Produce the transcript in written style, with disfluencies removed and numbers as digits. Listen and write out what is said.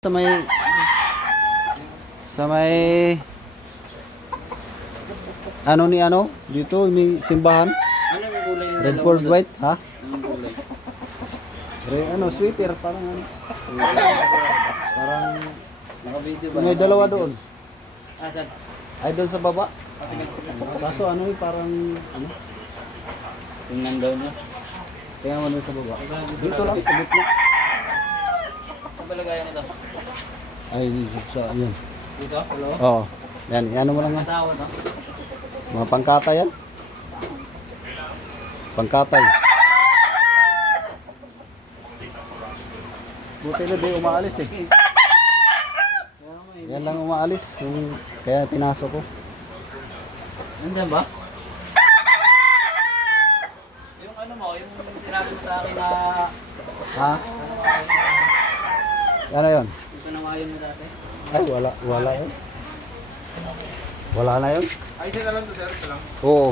Sa may ano ni ano dito may simbahan. Ano yung kulay ng Redford White, ha? Anong kulay? Ano, sweater parang ano. Parang Naka-video ba? may dalawa doon. Ah, saan? Ay doon sa baba. Patingin. Kaso ano parang ano? Tingnan daw niya. Kaya mo doon sa baba. Dito lang sa gitna. Saan ba lagayan ito? Ay sa yun. Dito? Hello? Oo. Yan, ano mo lang yan. Asawa to? Mga pangkatay yan. Pangkatay. Buti na di umaalis eh. Yan lang umaalis. Yung, kaya pinasok ko. Nandiyan ba? Yung ano mo, yung sinabi mo sa akin na... Ha? Ano yun? Yung panawayan mo dati? Ay, wala yun. Wala na yun? Ay, isa na lang to, sir. Ito lang. Oo.